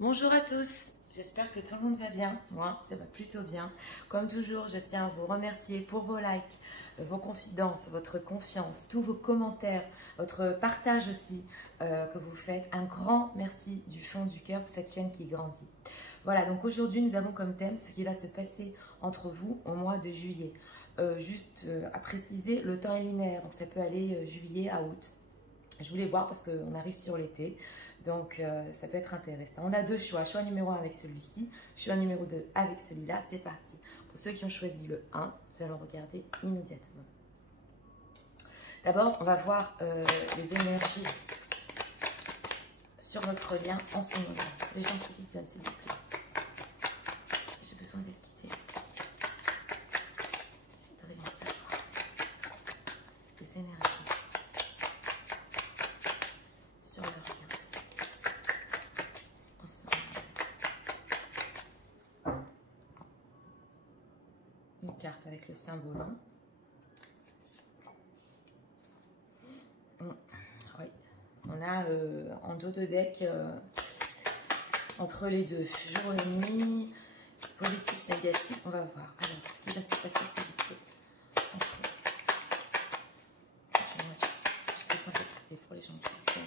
Bonjour à tous, j'espère que tout le monde va bien. Moi, ça va plutôt bien. Comme toujours, je tiens à vous remercier pour vos likes, vos confidences, votre confiance, tous vos commentaires, votre partage aussi que vous faites. Un grand merci du fond du cœur pour cette chaîne qui grandit. Voilà, donc aujourd'hui, nous avons comme thème ce qui va se passer entre vous au mois de juillet. Juste à préciser, le temps est linéaire, donc ça peut aller juillet à août. Je voulais voir parce qu'on arrive sur l'été, donc ça peut être intéressant. On a deux choix, choix numéro 1 avec celui-ci, choix numéro 2 avec celui-là, c'est parti. Pour ceux qui ont choisi le 1, nous allons regarder immédiatement. D'abord, on va voir les énergies sur votre lien en ce moment. Les gens qui visionnent, s'il vous plaît. J'ai besoin d'être guidée. Je voudrais bien savoir les énergies sur leur lien en ce moment. Une carte avec le symbole 1. Oui, on a en dos de deck entre les deux, jour et nuit, positif, négatif, on va voir. Alors, ce qui va se passer, c'est vite. Je peux s'en pour les gens qui sont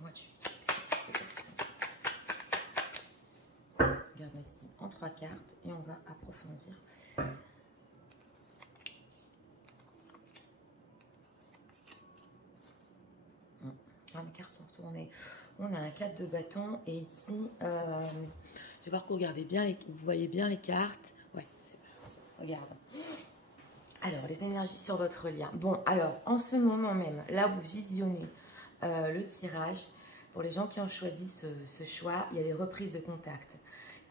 moi tu regarde ici en 3 cartes et on va approfondir. Les cartes sont retournées. On a un 4 de bâton et ici, je vais voir que vous regardez bien, vous voyez bien les cartes. Ouais, c'est parti. Regarde. Alors, les énergies sur votre lien. Bon, alors, en ce moment même, là, vous visionnez le tirage. Pour les gens qui ont choisi ce choix, il y a des reprises de contact.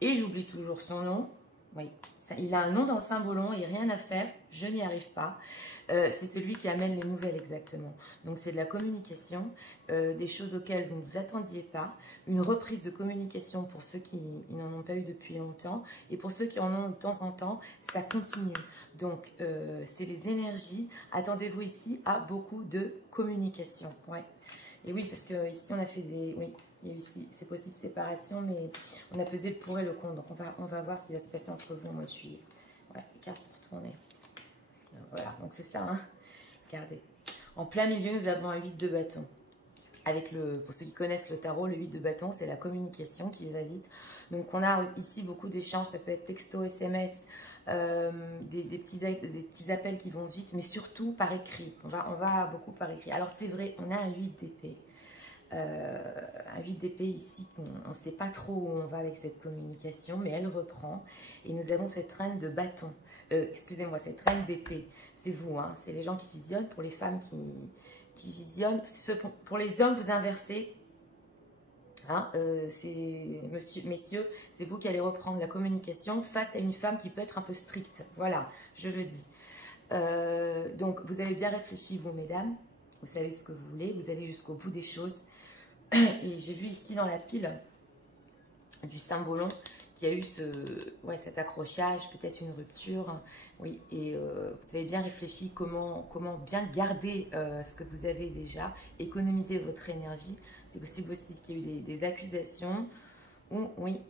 Et j'oublie toujours son nom. Oui, il a un nom dans le symbolon et rien à faire, je n'y arrive pas. C'est celui qui amène les nouvelles exactement. Donc c'est de la communication, des choses auxquelles vous ne vous attendiez pas, une reprise de communication pour ceux qui n'en ont pas eu depuis longtemps et pour ceux qui en ont de temps en temps, ça continue. Donc c'est les énergies, attendez-vous ici à beaucoup de communication. Ouais. Et oui, parce que ici on a fait des... Oui. Il y a ici, c'est possible séparation, mais on a pesé le pour et le contre. Donc, on va voir ce qui va se passer entre vous. Moi, je suis... Ouais, les cartes sont retournées. Voilà, donc c'est ça. Hein. Regardez. En plein milieu, nous avons un 8 de bâton. Avec pour ceux qui connaissent le tarot, le 8 de bâton, c'est la communication qui va vite. Donc, on a ici beaucoup d'échanges. Ça peut être texto, SMS, des petits appels qui vont vite, mais surtout par écrit. On va beaucoup par écrit. Alors, c'est vrai, on a un 8 d'épée. Un 8 d'épée ici, on ne sait pas trop où on va avec cette communication, mais elle reprend. Et nous avons cette reine de bâton, excusez-moi, cette reine d'épée. C'est vous, hein, c'est les gens qui visionnent. Pour les femmes qui visionnent, pour les hommes, vous inversez. Hein, messieurs, c'est vous qui allez reprendre la communication face à une femme qui peut être un peu stricte. Voilà, je le dis. Donc, vous avez bien réfléchi, vous, mesdames. Vous savez ce que vous voulez, vous allez jusqu'au bout des choses. Et j'ai vu ici dans la pile du symbolon qu'il y a eu cet accrochage, peut-être une rupture. Oui, et vous avez bien réfléchi comment bien garder ce que vous avez déjà, économiser votre énergie. C'est possible aussi qu'il y ait eu des accusations. Ou, oui,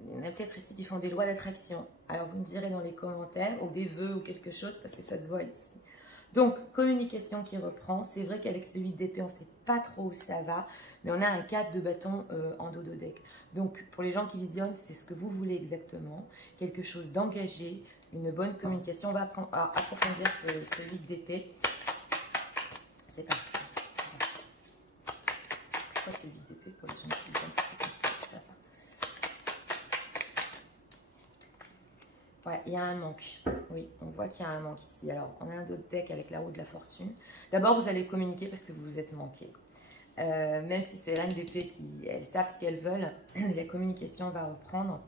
il y en a peut-être ici qui font des lois d'attraction. Alors vous me direz dans les commentaires, ou des vœux ou quelque chose, parce que ça se voit ici. Donc, communication qui reprend. C'est vrai qu'avec ce 8 d'épée, on ne sait pas trop où ça va, mais on a un 4 de bâton en dos de deck. Donc, pour les gens qui visionnent, c'est ce que vous voulez exactement. Quelque chose d'engagé, une bonne communication. On va approfondir ce 8 d'épée. C'est parti. Pourquoi ce 8 d'épée pour les gens qui visionnent? Ouais, il y a un manque. Oui, on voit qu'il y a un manque ici. Alors, on a un autre deck avec la roue de la fortune. D'abord, vous allez communiquer parce que vous vous êtes manqué. Même si c'est reine d'épée elles savent ce qu'elles veulent, la communication va reprendre.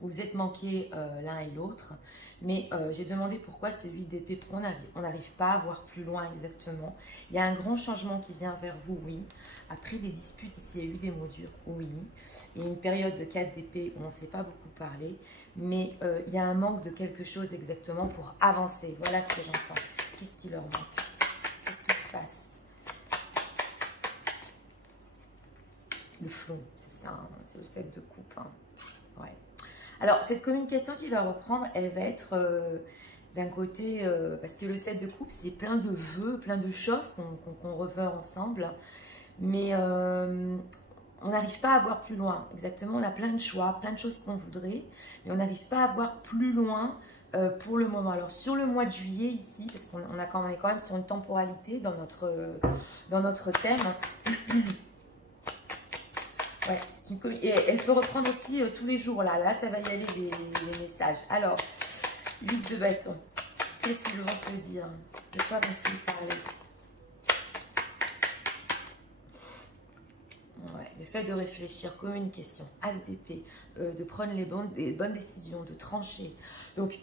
Vous êtes manqué l'un et l'autre. Mais j'ai demandé pourquoi ce 8 d'épée. On n'arrive pas à voir plus loin exactement. Il y a un grand changement qui vient vers vous, oui. Après des disputes, ici, il y a eu des mots durs, oui. Il y a une période de 4 d'épée où on ne s'est pas beaucoup parlé. Mais il y a un manque de quelque chose exactement pour avancer. Voilà ce que j'entends. Qu'est-ce qui leur manque? Qu'est-ce qui se passe? Le flou, c'est ça, hein, c'est le 7 de coupe. Hein. Ouais. Alors, cette communication qui va reprendre, elle va être d'un côté, parce que le 7 de coupe, c'est plein de vœux, plein de choses qu'on reveut ensemble, mais on n'arrive pas à voir plus loin. Exactement, on a plein de choix, plein de choses qu'on voudrait, mais on n'arrive pas à voir plus loin pour le moment. Alors, sur le mois de juillet, ici, parce qu'on on est quand même sur une temporalité dans notre thème. Ouais, et elle peut reprendre aussi tous les jours. Là, ça va y aller les messages. Alors, 8 de bâton. Qu'est-ce qu'ils vont se dire? De quoi vont-ils parler? Ouais, le fait de réfléchir, communication, as d'épée, de prendre les bonnes décisions, de trancher. Donc,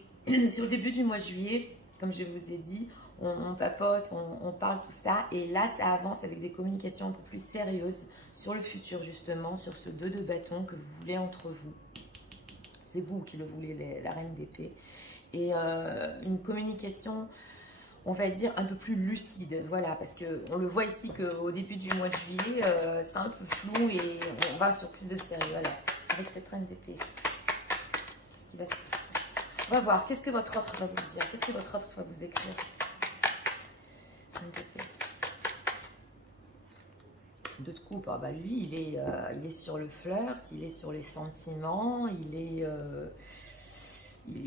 sur le début du mois de juillet, comme je vous ai dit, on papote, on parle tout ça. Et là, ça avance avec des communications un peu plus sérieuses sur le futur, justement, sur ce 2 de bâton que vous voulez entre vous. C'est vous qui le voulez, la reine d'épée. Et une communication, on va dire, un peu plus lucide. Voilà, parce qu'on le voit ici qu'au début du mois de juillet, c'est un peu flou et on va sur plus de sérieux. Alors, avec cette reine d'épée, qu'est-ce qui va se passer? On va voir, qu'est-ce que votre autre va vous dire? Qu'est-ce que votre autre va vous écrire? De coupe, ah bah lui, il est sur le flirt, il est sur les sentiments, il est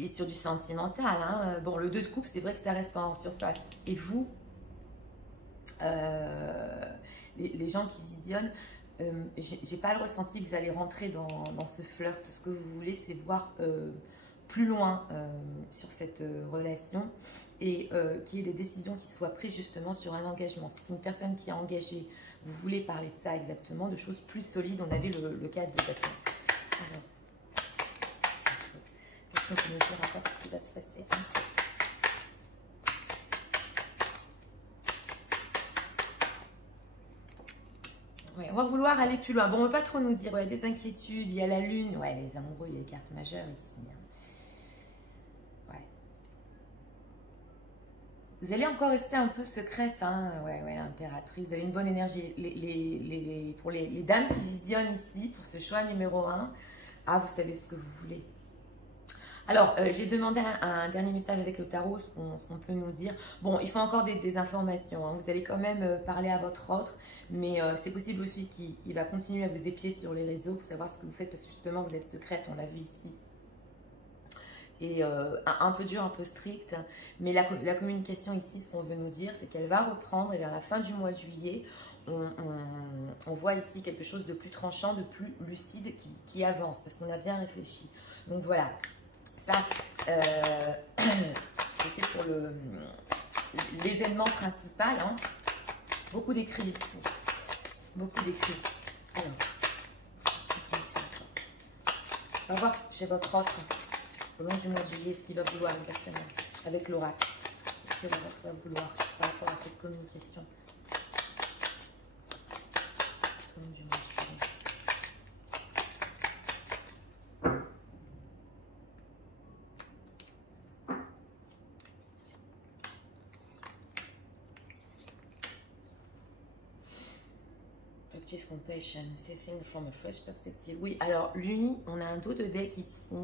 sur du sentimental. Hein. Bon, le 2 de coupe, c'est vrai que ça reste pas en surface. Et vous, les gens qui visionnent, j'ai pas le ressenti que vous allez rentrer dans ce flirt. Ce que vous voulez, c'est voir plus loin sur cette relation et qu'il y ait des décisions qui soient prises justement sur un engagement. Si c'est une personne qui est engagée, vous voulez parler de ça exactement, de choses plus solides. On avait le cadre de bâton. Alors, qu'est-ce qu'on peut nous dire encore ce qui va se passer? Ouais, on va vouloir aller plus loin. Bon, on ne veut pas trop nous dire. Ouais, des inquiétudes, il y a la lune. Ouais, les amoureux, il y a les cartes majeures ici. Hein. Vous allez encore rester un peu secrète, hein. Ouais, impératrice. Vous avez une bonne énergie. Pour les dames qui visionnent ici, pour ce choix numéro 1, ah, vous savez ce que vous voulez. Alors, j'ai demandé un dernier message avec le tarot, ce qu'on peut nous dire. Bon, il faut encore des informations. Hein. Vous allez quand même parler à votre autre, mais c'est possible aussi qu'il va continuer à vous épier sur les réseaux pour savoir ce que vous faites, parce que justement, vous êtes secrète, on l'a vu ici. Et un peu dur, un peu strict, mais la communication ici, ce qu'on veut nous dire, c'est qu'elle va reprendre et vers la fin du mois de juillet, on voit ici quelque chose de plus tranchant, de plus lucide qui avance, parce qu'on a bien réfléchi. Donc voilà, ça, c'était pour l'événement principal, hein. Beaucoup d'écrits ici, beaucoup d'écrits. Alors, on va voir chez votre autre. Au long du mois de juillet, ce qu'il va vouloir exactement avec l'oracle. Ce que votre va vouloir par rapport à cette communication. Au long du mois de juillet. Practice compassion, see things from a fresh perspective. Oui, alors lui, on a un dos de deck ici.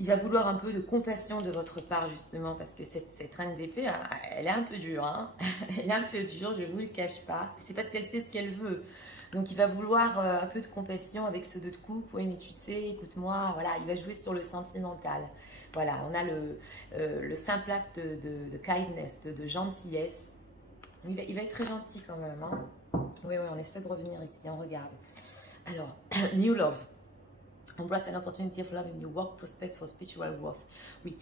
Il va vouloir un peu de compassion de votre part, justement, parce que cette reine d'épée, elle est un peu dure. Hein. Elle est un peu dure, je ne vous le cache pas. C'est parce qu'elle sait ce qu'elle veut. Donc, il va vouloir un peu de compassion avec ce 2 de coupe. Oui, mais tu sais, écoute-moi, voilà, il va jouer sur le sentimental. Voilà, on a le simple acte de kindness, de gentillesse. Il va être très gentil quand même. Hein. Oui, on essaie de revenir ici, on regarde. Alors, New Love. Embrace an opportunity of love in your work, prospect for spiritual growth. Oui.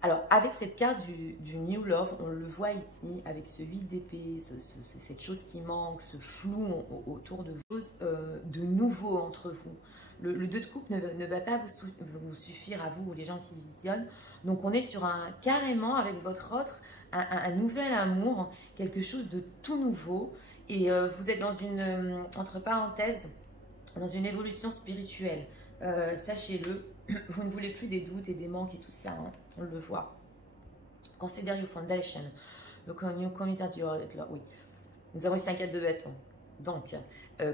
Alors, avec cette carte du New Love, on le voit ici, avec ce 8 d'épée, cette chose qui manque, ce flou autour de vous, de nouveau entre vous. Le 2 de coupe ne va pas vous suffire à vous ou les gens qui visionnent. Donc, on est sur carrément, avec votre autre, un nouvel amour, quelque chose de tout nouveau. Et vous êtes dans une, entre parenthèses, dans une évolution spirituelle. Sachez-le, vous ne voulez plus des doutes et des manques et tout ça, hein, on le voit. Consider your foundation. Look on your committed to your... Oui, nous avons les 5 de bâton. Donc,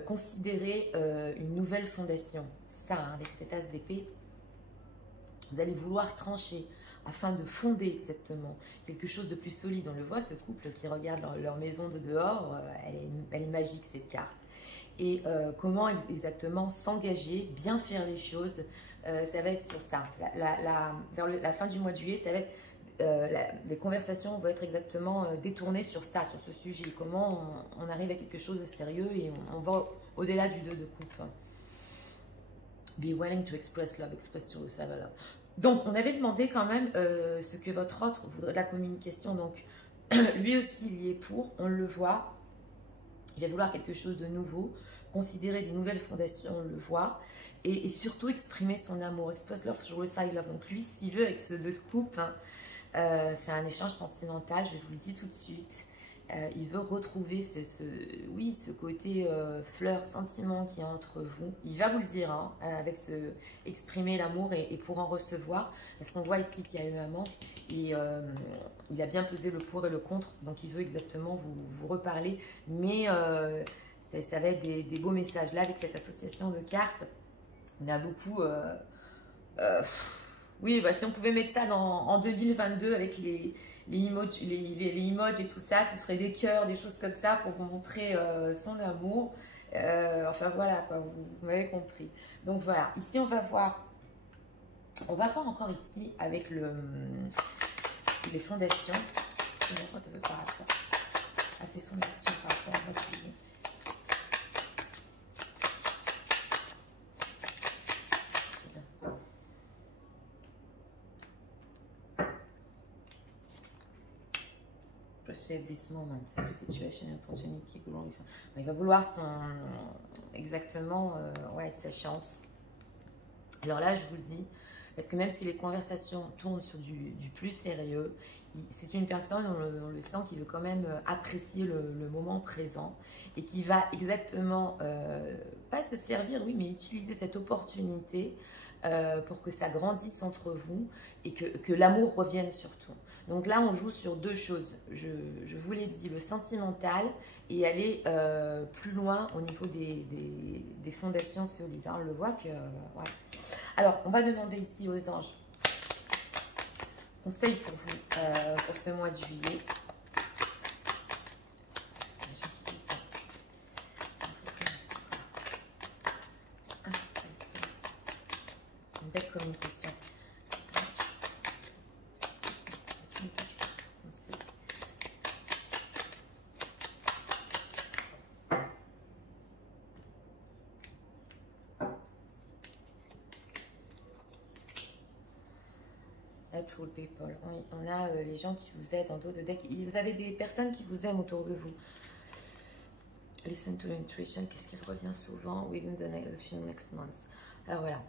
considérez une nouvelle fondation. C'est ça, hein, avec cet as d'épée. Vous allez vouloir trancher afin de fonder exactement quelque chose de plus solide. On le voit, ce couple qui regarde leur maison de dehors, elle est magique cette carte. Et comment exactement s'engager, bien faire les choses, ça va être sur ça. Vers la fin du mois de juillet, ça va être, les conversations vont être exactement détournées sur ça, sur ce sujet. Comment on arrive à quelque chose de sérieux et on va au-delà du 2 de coupe. Be willing to express love, express to receive love. Donc, on avait demandé quand même ce que votre autre voudrait de la communication. Donc, lui aussi, il y est pour, on le voit. Il va vouloir quelque chose de nouveau, considérer des nouvelles fondations, on le voit. Et surtout, exprimer son amour. Express love, receive love. Donc, lui, ce qu'il veut avec ce 2 de coupe, hein, c'est un échange sentimental, je vous le dis tout de suite. Il veut retrouver ce côté fleur, sentiment qui est entre vous. Il va vous le dire, hein, avec exprimer l'amour et pour en recevoir. Parce qu'on voit ici qu'il y a eu un manque. Et il a bien pesé le pour et le contre. Donc il veut exactement vous reparler. Mais ça va être des beaux messages. Là, avec cette association de cartes, on a beaucoup... oui, bah, si on pouvait mettre ça en 2022 avec les emojis, les emojis et tout ça, ce serait des cœurs, des choses comme ça pour vous montrer son amour. Enfin voilà, quoi, vous m'avez compris. Donc voilà, ici on va voir encore ici avec les fondations. Excusez-moi, je veux par rapport à ces fondations par rapport à votre vie. Proceed this moment, every situation and opportunity growing. Il va vouloir exactement ouais, sa chance. Alors là, je vous le dis, parce que même si les conversations tournent sur du plus sérieux, c'est une personne, on le sent, qui veut quand même apprécier le moment présent et qui va exactement, pas se servir, oui, mais utiliser cette opportunité pour que ça grandisse entre vous et que l'amour revienne surtout. Donc là, on joue sur deux choses. Je vous l'ai dit, le sentimental et aller plus loin au niveau des fondations solides. Hein. On le voit que... ouais. Alors, on va demander ici aux anges conseil pour vous pour ce mois de juillet. Une belle communication. Helpful people. Oui, on a les gens qui vous aident en dos de deck. Vous avez des personnes qui vous aiment autour de vous. Listen to intuition. Qu'est-ce qui revient souvent? Within the few next months. Alors voilà.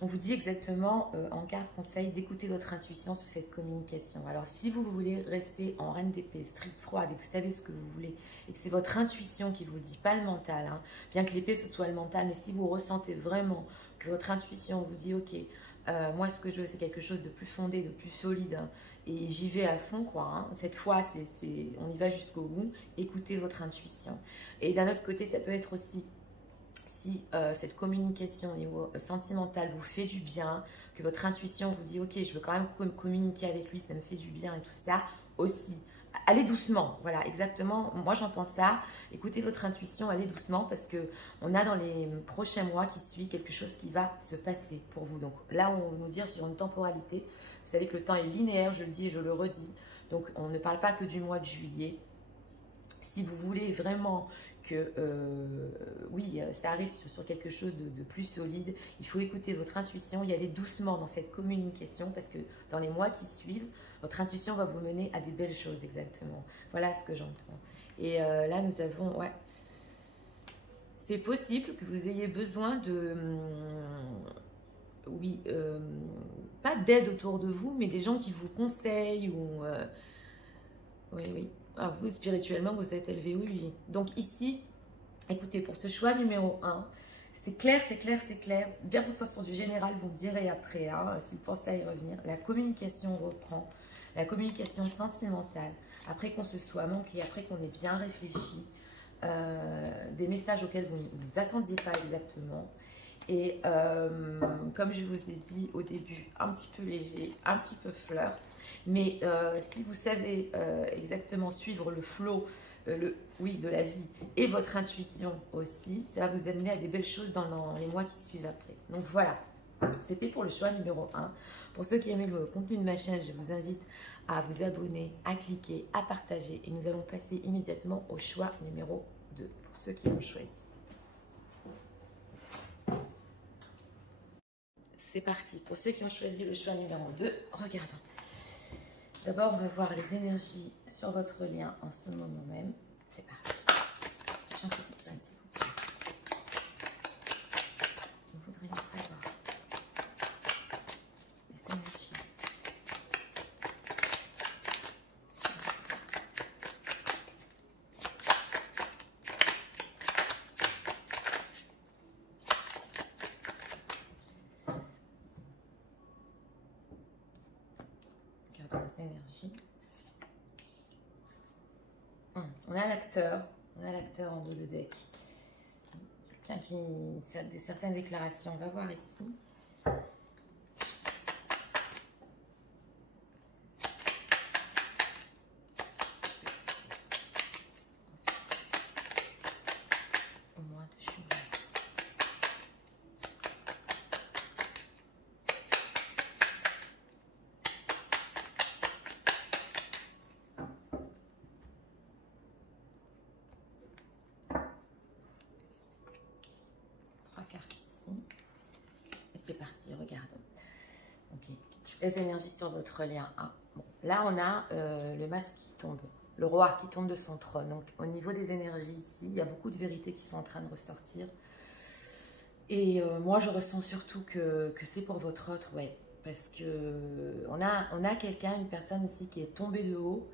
On vous dit exactement en carte conseil d'écouter votre intuition sur cette communication. Alors si vous voulez rester en reine d'épée, stricte, froide, et vous savez ce que vous voulez, et que c'est votre intuition qui vous le dit, pas le mental, hein, bien que l'épée ce soit le mental, mais si vous ressentez vraiment que votre intuition vous dit ok, moi ce que je veux c'est quelque chose de plus fondé, de plus solide, hein, et j'y vais à fond quoi, hein. Cette fois on y va jusqu'au bout, écoutez votre intuition. Et d'un autre côté ça peut être aussi si cette communication au niveau sentimental vous fait du bien, que votre intuition vous dit ok je veux quand même communiquer avec lui, ça me fait du bien et tout ça, aussi allez doucement, voilà exactement, moi j'entends ça, écoutez votre intuition, allez doucement parce que on a dans les prochains mois qui suivent quelque chose qui va se passer pour vous. Donc là on va nous dire sur une temporalité, vous savez que le temps est linéaire, je le dis et je le redis, donc on ne parle pas que du mois de juillet. Si vous voulez vraiment que, oui, ça arrive sur quelque chose de plus solide, il faut écouter votre intuition, y aller doucement dans cette communication parce que dans les mois qui suivent, votre intuition va vous mener à des belles choses exactement. Voilà ce que j'entends. Et là, nous avons, ouais, c'est possible que vous ayez besoin de, oui, pas d'aide autour de vous, mais des gens qui vous conseillent ou, oui, oui. Ah, vous, spirituellement, vous êtes élevé, oui, oui. Donc ici, écoutez, pour ce choix numéro 1, c'est clair, c'est clair, c'est clair. Bien qu'on soit sur du général, vous me direz après, hein, si vous pensez à y revenir. La communication reprend, la communication sentimentale, après qu'on se soit manqué, après qu'on ait bien réfléchi. des messages auxquels vous ne vous attendiez pas exactement. Et comme je vous ai dit au début, un petit peu léger, un petit peu flirt. Mais si vous savez exactement suivre le flow de la vie et votre intuition aussi, ça va vous amener à des belles choses dans les mois qui suivent après. Donc voilà, c'était pour le choix numéro 1. Pour ceux qui aiment le contenu de ma chaîne, je vous invite à vous abonner, à cliquer, à partager. Et nous allons passer immédiatement au choix numéro 2, pour ceux qui l'ont choisi. C'est parti. Pour ceux qui ont choisi le choix numéro 2, regardons. D'abord, on va voir les énergies sur votre lien en ce moment même. C'est parti. J'ai un petit plan, s'il vous plaît. Nous voudrions savoir les énergies. Regardons les énergies. On a l'acteur en dos de deck. Quelqu'un qui fait certaines déclarations. On va voir ici. Au mois de juillet. Cartes ici. Et c'est parti, regardons. Ok. Les énergies sur votre lien 1. Bon, là, on a le masque qui tombe, le roi qui tombe de son trône. Donc, au niveau des énergies ici, il y a beaucoup de vérités qui sont en train de ressortir. Et moi, je ressens surtout que c'est pour votre autre, ouais. Parce que on a quelqu'un, une personne ici qui est tombée de haut.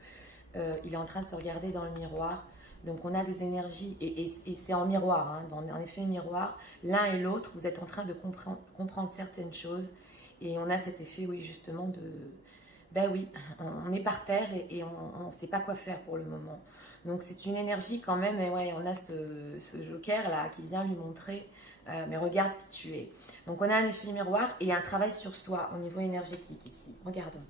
Il est en train de se regarder dans le miroir. Donc, on a des énergies, et c'est en miroir, hein, en effet miroir. L'un et l'autre, vous êtes en train de comprendre certaines choses. Et on a cet effet, oui, justement, de... Ben oui, on est par terre et on ne sait pas quoi faire pour le moment. Donc, c'est une énergie quand même. Et ouais, on a ce joker-là qui vient lui montrer, mais regarde qui tu es. Donc, on a un effet miroir et un travail sur soi au niveau énergétique ici. Regardons.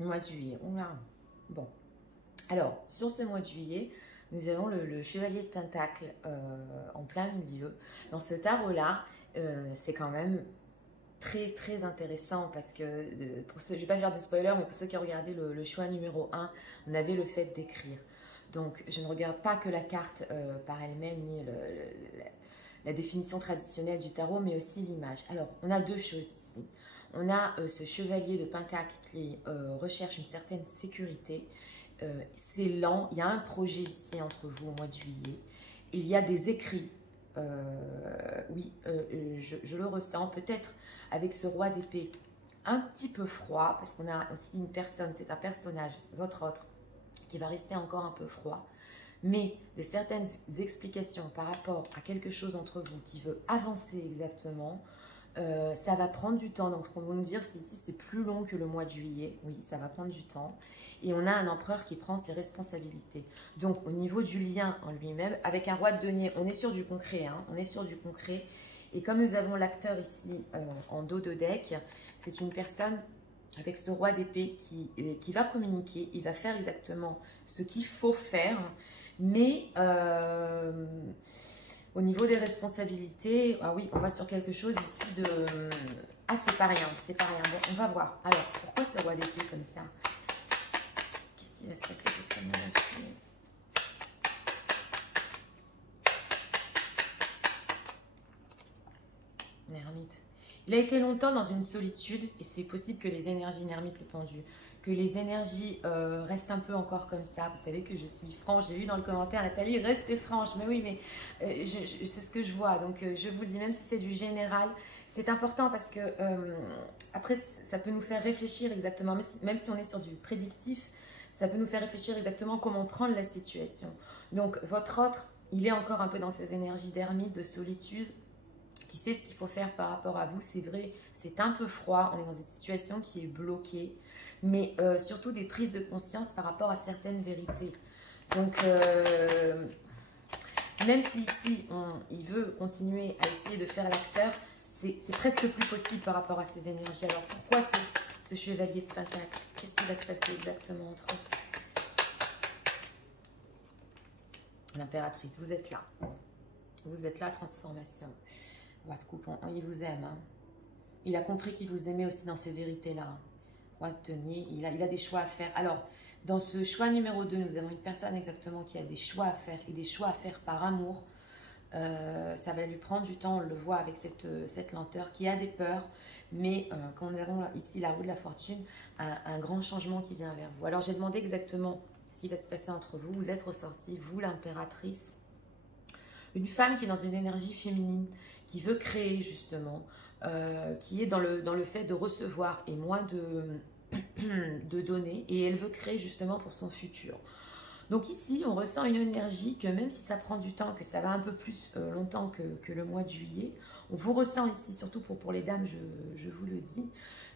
Mois de juillet, bon. Alors, sur ce mois de juillet, nous avons le chevalier de Pentacle en plein milieu. Dans ce tarot-là, c'est quand même très, très intéressant parce que, pour ceux, je ne vais pas faire de spoiler, mais pour ceux qui ont regardé le choix numéro 1, on avait le fait d'écrire. Donc, je ne regarde pas que la carte par elle-même, ni la définition traditionnelle du tarot, mais aussi l'image. Alors, on a deux choses ici. On a ce chevalier de Pentacle qui recherche une certaine sécurité. C'est lent. Il y a un projet ici entre vous au mois de juillet. Il y a des écrits. Oui, je le ressens. Peut-être avec ce roi d'épée un petit peu froid, parce qu'on a aussi une personne, c'est un personnage, votre autre, qui va rester encore un peu froid. Mais de certaines explications par rapport à quelque chose entre vous qui veut avancer exactement, ça va prendre du temps. Donc, ce qu'on va nous dire, c'est ici, c'est plus long que le mois de juillet. Oui, ça va prendre du temps. Et on a un empereur qui prend ses responsabilités. Donc, au niveau du lien en lui-même, avec un roi de denier, on est sur du concret. Hein, on est sur du concret. Et comme nous avons l'acteur ici en dos de deck, c'est une personne avec ce roi d'épée qui va communiquer. Il va faire exactement ce qu'il faut faire. Mais... au niveau des responsabilités, ah oui, on va sur quelque chose ici de... Ah, c'est pas rien, c'est pas rien. Bon, on va voir. Alors, pourquoi ce roi d'épée comme ça? Qu'est-ce qui va se passer exactement là-dessus? L'ermite. Il a été longtemps dans une solitude et c'est possible que les énergies, l'ermite, le pendu, que les énergies restent un peu encore comme ça. Vous savez que je suis franche. J'ai vu dans le commentaire, Nathalie, restez franche. Mais oui, mais c'est ce que je vois. Donc, je vous le dis, même si c'est du général, c'est important parce que après, ça peut nous faire réfléchir exactement. Même si on est sur du prédictif, ça peut nous faire réfléchir exactement comment prendre la situation. Donc, votre autre, il est encore un peu dans ces énergies d'ermite, de solitude, qui sait ce qu'il faut faire par rapport à vous. C'est vrai, c'est un peu froid. On est dans une situation qui est bloquée. mais surtout des prises de conscience par rapport à certaines vérités. Donc, même si ici, il veut continuer à essayer de faire l'acteur, c'est presque plus possible par rapport à ces énergies. Alors, pourquoi ce chevalier de Pentacle? Qu'est-ce qui va se passer exactement entre eux? L'impératrice, vous êtes là. Vous êtes là, transformation. Roi de coupe, il vous aime. Hein. Il a compris qu'il vous aimait aussi dans ces vérités-là. Roi de denier, il a des choix à faire. Alors, dans ce choix numéro 2, nous avons une personne exactement qui a des choix à faire et des choix à faire par amour. Ça va lui prendre du temps, on le voit avec cette lenteur, qui a des peurs, mais quand nous avons ici la roue de la fortune, un grand changement qui vient vers vous. Alors j'ai demandé exactement ce qui va se passer entre vous. Vous êtes ressorti, vous l'impératrice, une femme qui est dans une énergie féminine, qui veut créer justement, qui est dans le fait de recevoir et moins de donner, et elle veut créer justement pour son futur. Donc ici, on ressent une énergie que même si ça prend du temps, que ça va un peu plus longtemps que le mois de juillet, on vous ressent ici, surtout pour les dames, je vous le dis,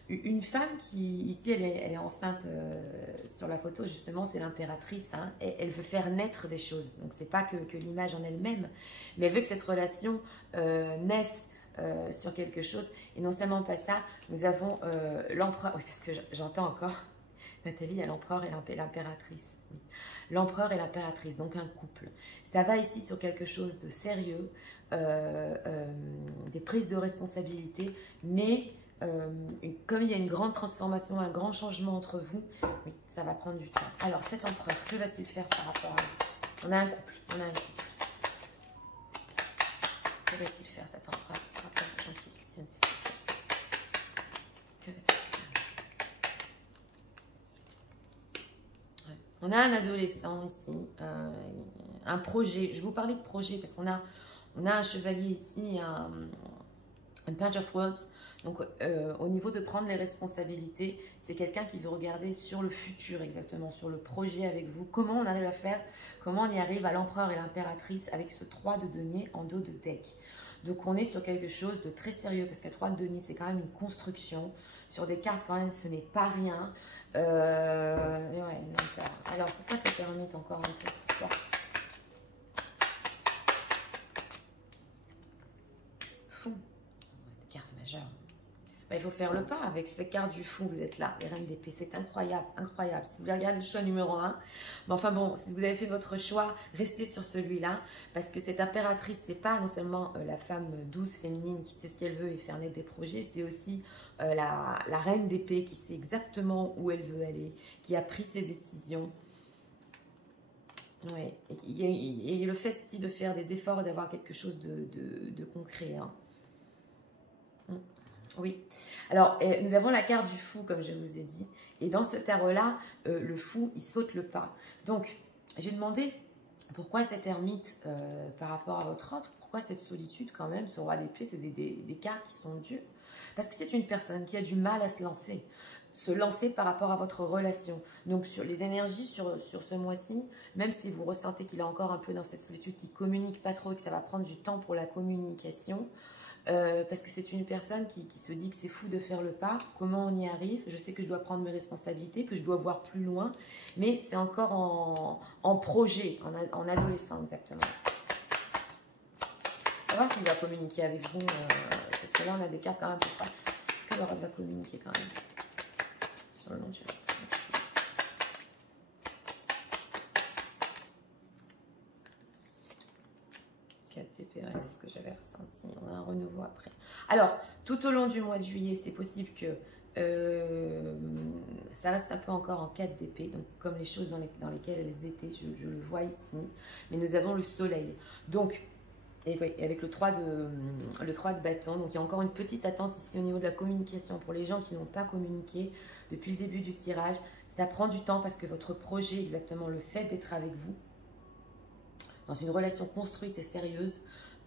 une femme qui, ici, elle est enceinte sur la photo, justement, c'est l'impératrice, hein, elle veut faire naître des choses. Donc c'est pas que l'image en elle-même, mais elle veut que cette relation naisse sur quelque chose. Et non seulement pas ça, nous avons l'empereur, oui, parce que j'entends encore, Nathalie, il y a l'empereur et l'impératrice. Oui. L'empereur et l'impératrice, donc un couple. Ça va ici sur quelque chose de sérieux, des prises de responsabilité, mais comme il y a une grande transformation, un grand changement entre vous, oui, ça va prendre du temps. Alors, cet empereur, que va-t-il faire par rapport à vous? On a un couple, Que va-t-il faire cet empereur par rapport à cette intuition? Que va-t-il faire? On a un adolescent ici, un projet. Je vais vous parler de projet parce qu'on a un chevalier ici, un page of words. Donc, au niveau de prendre les responsabilités, c'est quelqu'un qui veut regarder sur le futur exactement, sur le projet avec vous. Comment on arrive à faire, comment on y arrive à l'empereur et l'impératrice avec ce 3 de denier en dos de deck. Donc, on est sur quelque chose de très sérieux parce qu'à 3 de denier, c'est quand même une construction. Sur des cartes, quand même, ce n'est pas rien. Ouais, alors, pourquoi cette ermite encore un peu? Pourquoi? Fou. Carte majeure. Bah, il faut faire le pas avec cette carte du fou. Vous êtes là, les reines d'épée. C'est incroyable, incroyable. Si vous voulez regarder le choix numéro 1, mais enfin bon, si vous avez fait votre choix, restez sur celui-là. Parce que cette impératrice, c'est pas non seulement la femme douce, féminine, qui sait ce qu'elle veut et faire naître des projets, c'est aussi la reine d'épée qui sait exactement où elle veut aller, qui a pris ses décisions. Ouais. Et le fait ici de faire des efforts et d'avoir quelque chose de concret. Hein. Oui. Alors, nous avons la carte du fou, comme je vous ai dit. Et dans ce tarot-là, le fou, il saute le pas. Donc, j'ai demandé pourquoi cette ermite par rapport à votre autre, pourquoi cette solitude quand même, ce roi d'épée, c'est des cartes qui sont dures. Parce que c'est une personne qui a du mal à se lancer par rapport à votre relation. Donc, sur les énergies sur ce mois-ci, même si vous ressentez qu'il est encore un peu dans cette solitude, qu'il ne communique pas trop et que ça va prendre du temps pour la communication, parce que c'est une personne qui se dit que c'est fou de faire le pas. Comment on y arrive? Je sais que je dois prendre mes responsabilités, que je dois voir plus loin, mais c'est encore en projet, en adolescent exactement. On va voir s'il va communiquer avec vous, parce que là on a des cartes quand même. Est-ce que Laura va communiquer quand même sur le long du... 4 TPR, c'est ce que j'avais ressenti. On a un renouveau après. Alors, tout au long du mois de juillet, c'est possible que ça reste un peu encore en 4 d'épée, donc comme les choses dans lesquelles elles étaient, je le vois ici. Mais nous avons le soleil. Donc, et oui, avec le 3 de bâton, donc il y a encore une petite attente ici au niveau de la communication. Pour les gens qui n'ont pas communiqué depuis le début du tirage, ça prend du temps parce que votre projet, exactement le fait d'être avec vous, dans une relation construite et sérieuse,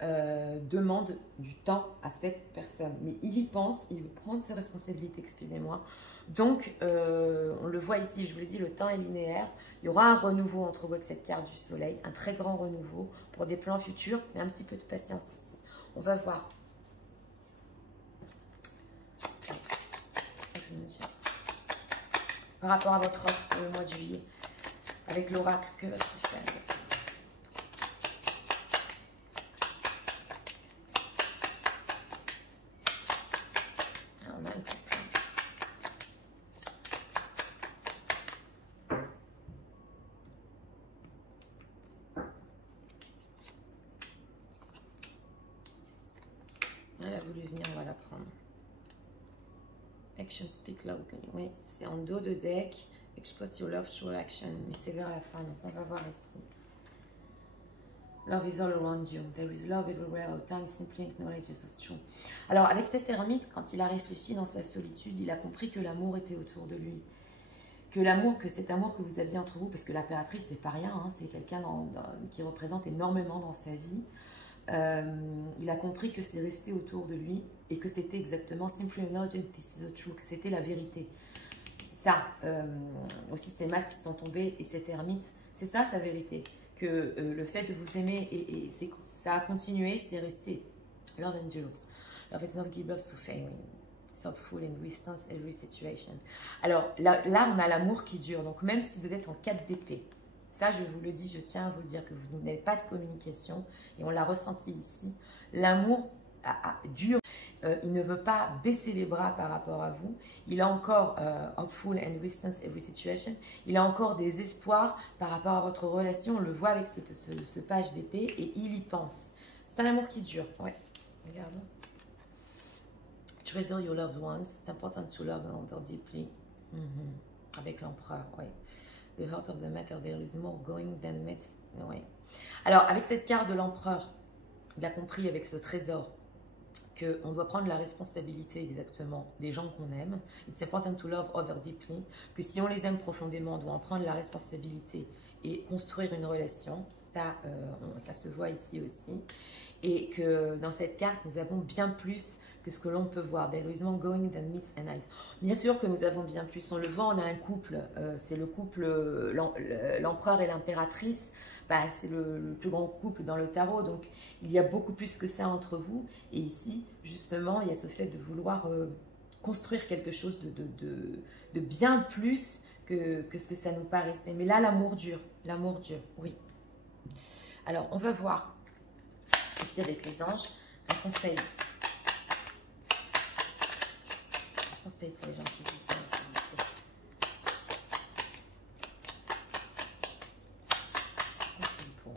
demande du temps à cette personne. Mais il y pense, il veut prendre ses responsabilités, excusez-moi. Donc, on le voit ici, je vous l'ai dit, le temps est linéaire. Il y aura un renouveau entre vous avec cette carte du soleil, un très grand renouveau pour des plans futurs, mais un petit peu de patience ici. On va voir. par rapport à votre offre sur le mois de juillet, avec l'oracle, que va-t-il faire? On a un coup de poing. Elle a voulu venir, on va la prendre. Action speak loudly. Oui, c'est en dos de deck. Express your love through action. Mais c'est vers la fin, donc on va voir ici. Love is all around you. There is love everywhere. All time simply acknowledges the truth. Alors, avec cet ermite, quand il a réfléchi dans sa solitude, il a compris que l'amour était autour de lui. Que cet amour que vous aviez entre vous, parce que l'impératrice, c'est pas rien, hein, c'est quelqu'un qui représente énormément dans sa vie. Il a compris que c'est resté autour de lui et que c'était exactement simply acknowledging this is the truth, que c'était la vérité. C'est ça, aussi ces masques qui sont tombés et cet ermite, c'est ça sa vérité. Que le fait de vous aimer et ça a continué, c'est resté. Love and jealous. Love is not give birth to failing. Thoughtful in resistance every situation. Alors là, on a l'amour qui dure. Donc même si vous êtes en 4 d'épée, ça je vous le dis, je tiens à vous le dire que vous n'avez pas de communication et on l'a ressenti ici. L'amour dure. Il ne veut pas baisser les bras par rapport à vous. Il a encore hopeful and resistance every situation. Il a encore des espoirs par rapport à votre relation. On le voit avec ce page d'épée et il y pense. C'est un amour qui dure. Ouais. Regardons. Treasure your loved ones. C'est important to love another deeply. Avec l'empereur, oui. The heart of the matter, there is more going than met. Oui. Alors, avec cette carte de l'empereur, il a compris avec ce trésor qu'on doit prendre la responsabilité exactement des gens qu'on aime. It's important to love others deeply. Que si on les aime profondément, on doit en prendre la responsabilité et construire une relation. Ça, ça se voit ici aussi. Et que dans cette carte, nous avons bien plus que ce que l'on peut voir. There is more going than meets and eyes. Bien sûr que nous avons bien plus. On le voit, on a un couple. C'est le couple, l'empereur et l'impératrice. Bah, c'est le plus grand couple dans le tarot. Donc, il y a beaucoup plus que ça entre vous. Et ici, justement, il y a ce fait de vouloir construire quelque chose de bien plus que ce que ça nous paraissait. Mais là, l'amour dure. L'amour dure, oui. Alors, on va voir ici avec les anges un conseil. Conseil pour les gens qui disent ça. Conseil pour eux.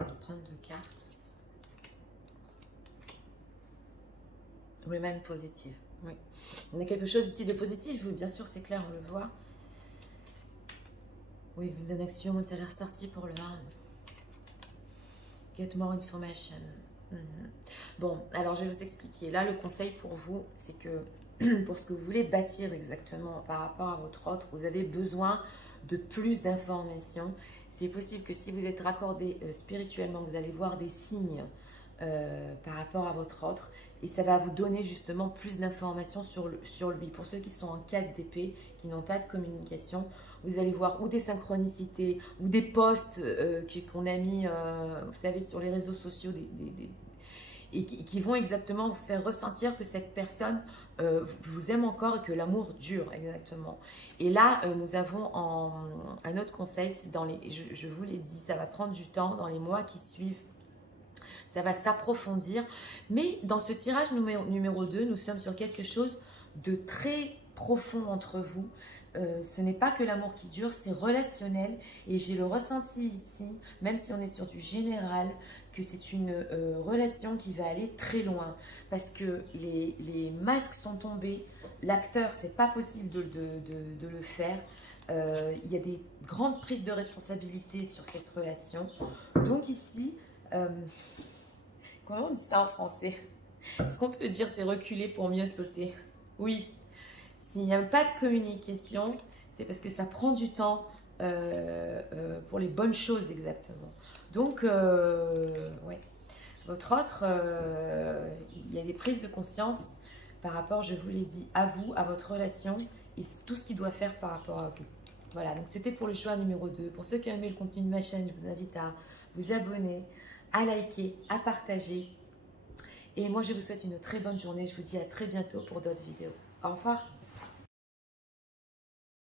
On va prendre 2 cartes. Remain positive. Oui. On a quelque chose ici de positif, bien sûr, c'est clair, on le voit. Oui, une action, ça a l'air sorti pour le 1. Get more information. Bon, alors je vais vous expliquer. Là, le conseil pour vous, c'est que pour ce que vous voulez bâtir exactement par rapport à votre autre, vous avez besoin de plus d'informations. C'est possible que si vous êtes raccordé spirituellement, vous allez voir des signes par rapport à votre autre et ça va vous donner justement plus d'informations sur lui. Pour ceux qui sont en 4 d'épée, qui n'ont pas de communication, vous allez voir ou des synchronicités ou des posts qu'on a mis, vous savez, sur les réseaux sociaux et qui vont exactement vous faire ressentir que cette personne vous aime encore et que l'amour dure exactement. Et là, nous avons un autre conseil, c'est je vous l'ai dit, ça va prendre du temps dans les mois qui suivent. Ça va s'approfondir. Mais dans ce tirage numéro 2, nous sommes sur quelque chose de très profond entre vous. Ce n'est pas que l'amour qui dure, c'est relationnel. Et j'ai le ressenti ici, même si on est sur du général, que c'est une relation qui va aller très loin. Parce que les masques sont tombés. L'acteur, c'est pas possible de le faire. Il y a des grandes prises de responsabilité sur cette relation. Donc ici... comment on dit ça en français? Ce qu'on peut dire, c'est reculer pour mieux sauter. Oui, s'il n'y a pas de communication, c'est parce que ça prend du temps pour les bonnes choses exactement. Donc, ouais. Votre autre, il y a des prises de conscience par rapport, je vous l'ai dit, à vous, à votre relation et tout ce qu'il doit faire par rapport à vous. Voilà, donc c'était pour le choix numéro 2. Pour ceux qui ont aimé le contenu de ma chaîne, je vous invite à vous abonner, à liker, à partager. Et moi, je vous souhaite une très bonne journée. Je vous dis à très bientôt pour d'autres vidéos. Au revoir.